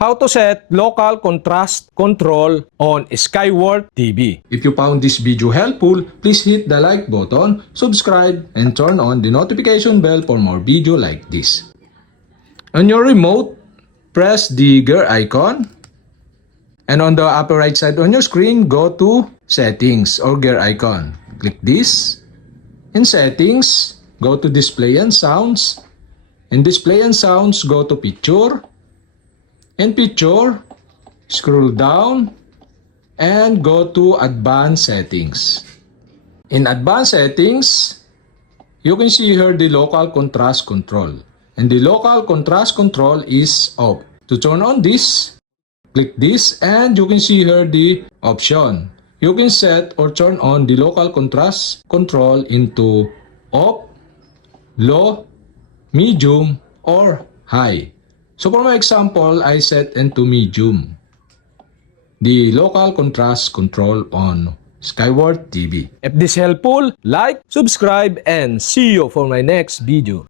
how to set local contrast control on Skyward TV. If you found this video helpful, please hit the like button, subscribe, and turn on the notification bell for more video like this. On your remote, press the gear icon, and on the upper right side on your screen, go to Settings or gear icon. Click this. In Settings, go to Display and Sounds. In Display and Sounds, go to Picture. In Picture, scroll down and go to Advanced Settings. In Advanced Settings, you can see here the local contrast control. And the local contrast control is off. To turn on this, click this and you can see here the option. You can set or turn on the local contrast control into off, low, medium, or high. So for my example, I set into medium the local contrast control on Skyward TV. If this helpful, like, subscribe, and see you for my next video.